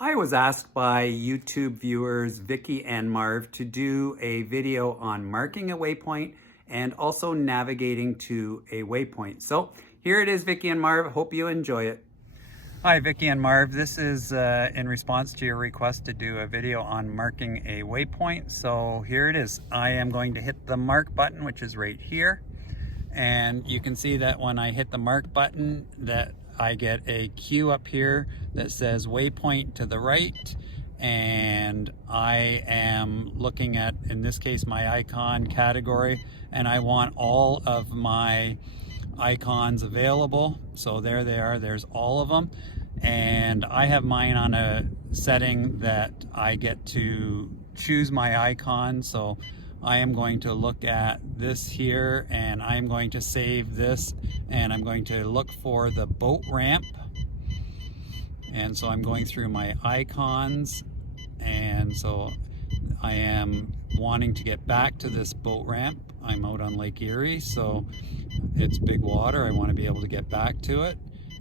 I was asked by YouTube viewers Vicki and Marv to do a video on marking a waypoint and also navigating to a waypoint. So here it is, Vicki and Marv. Hope you enjoy it. Hi, Vicki and Marv. This is in response to your request to do a video on marking a waypoint. So here it is. I am going to hit the mark button, which is right here. And you can see that when I hit the mark button that I get a cue up here that says waypoint to the right, and I am looking at, in this case, my icon category, and I want all of my icons available. So there they are, there's all of them, and I have mine on a setting that I get to choose my icon. So I am going to look at this here, and I'm going to save this, and I'm going to look for the boat ramp. And so I'm going through my icons, and so I am wanting to get back to this boat ramp. I'm out on Lake Erie, so it's big water. I want to be able to get back to it,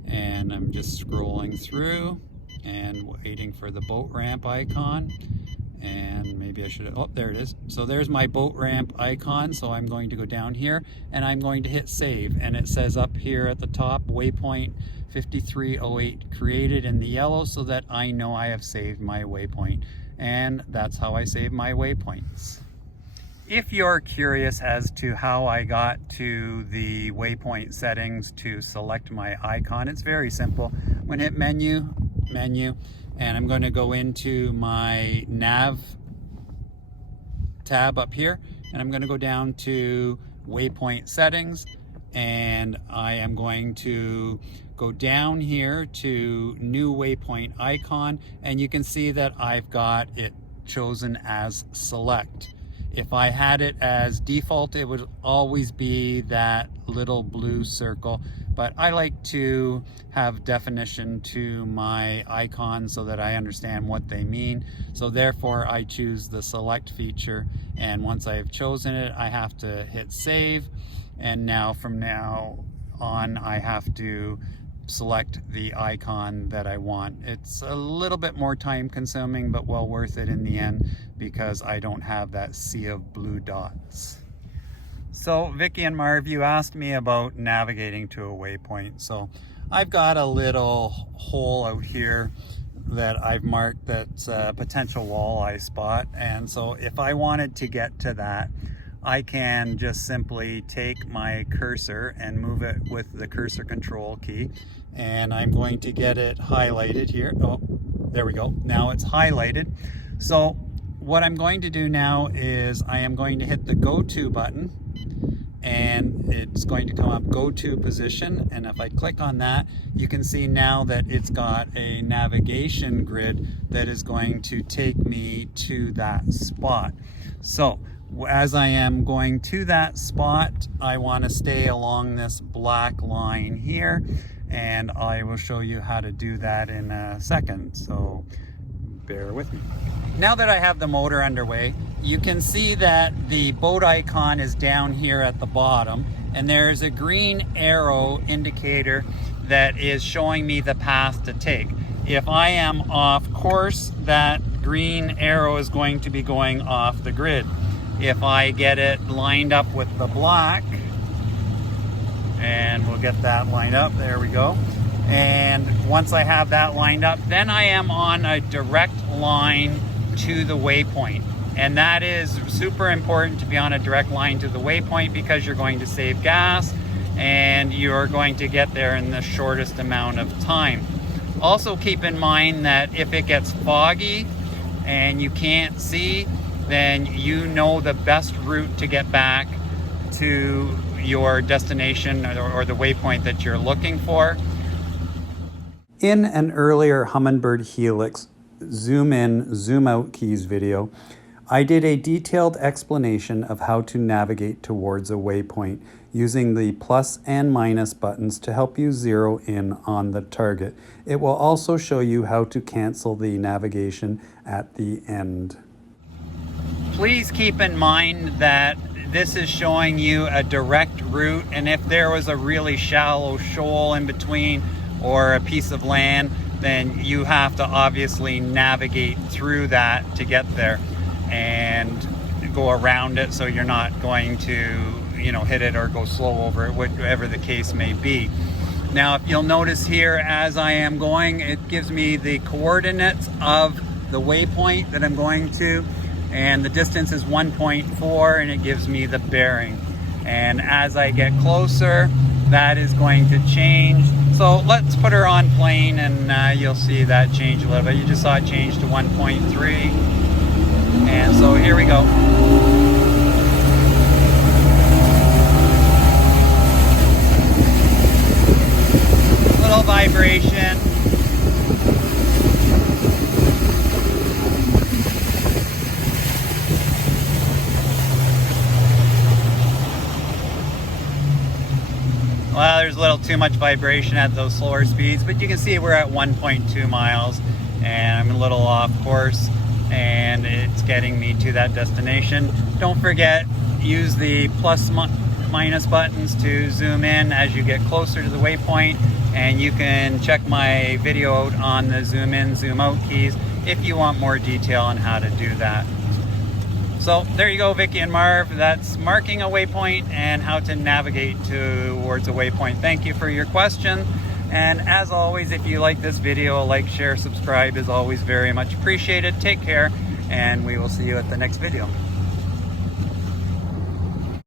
and I'm just scrolling through and waiting for the boat ramp icon. And maybe I should, oh, there it is. So there's my boat ramp icon. So I'm going to go down here and I'm going to hit save. And it says up here at the top, waypoint 5308 created in the yellow, so that I know I have saved my waypoint. And that's how I save my waypoints. If you're curious as to how I got to the waypoint settings to select my icon, it's very simple. I'm going to hit menu, and I'm going to go into my nav tab up here, and I'm going to go down to waypoint settings, and I am going to go down here to new waypoint icon, and you can see that I've got it chosen as select. If I had it as default, it would always be that little blue circle, but I like to have definition to my icons so that I understand what they mean. So therefore I choose the select feature, and once I've chosen it, I have to hit save. And now from now on, I have to select the icon that I want. It's a little bit more time consuming, but well worth it in the end, because I don't have that sea of blue dots. So Vicki and Marv, you asked me about navigating to a waypoint. So I've got a little hole out here that I've marked that's a potential walleye spot. And so if I wanted to get to that, I can just simply take my cursor and move it with the cursor control key, and I'm going to get it highlighted here. Oh, there we go. Now it's highlighted. So what I'm going to do now is I am going to hit the go to button, and it's going to come up go to position. And if I click on that, you can see now that it's got a navigation grid that is going to take me to that spot. So as I am going to that spot, I want to stay along this black line here, and I will show you how to do that in a second, so bear with me. Now that I have the motor underway, you can see that the boat icon is down here at the bottom, and there's a green arrow indicator that is showing me the path to take. If I am off course, that green arrow is going to be going off the grid. If I get it lined up with the black, and we'll get that lined up, there we go. And once I have that lined up, then I am on a direct line to the waypoint. And that is super important, to be on a direct line to the waypoint, because you're going to save gas and you're going to get there in the shortest amount of time. Also keep in mind that if it gets foggy and you can't see, then you know the best route to get back to your destination or the waypoint that you're looking for. In an earlier Humminbird Helix zoom in, zoom out keys video, I did a detailed explanation of how to navigate towards a waypoint using the plus and minus buttons to help you zero in on the target. It will also show you how to cancel the navigation at the end. Please keep in mind that this is showing you a direct route, and if there was a really shallow shoal in between or a piece of land, then you have to obviously navigate through that to get there and go around it, so you're not going to, you know, hit it or go slow over it, whatever the case may be. Now, if you'll notice here, as I am going, it gives me the coordinates of the waypoint that I'm going to, and the distance is 1.4, and it gives me the bearing. And as I get closer, that is going to change. So let's put her on plane, and you'll see that change a little bit. You just saw it change to 1.3. And so here we go. Little vibration. Well, there's a little too much vibration at those slower speeds, but you can see we're at 1.2 miles and I'm a little off course, and it's getting me to that destination. Don't forget, use the plus minus buttons to zoom in as you get closer to the waypoint, and you can check my video out on the zoom in, zoom out keys if you want more detail on how to do that. So there you go, Vicki and Marv. That's marking a waypoint and how to navigate towards a waypoint. Thank you for your question. And as always, if you like this video, a like, share, subscribe is always very much appreciated. Take care, and we will see you at the next video.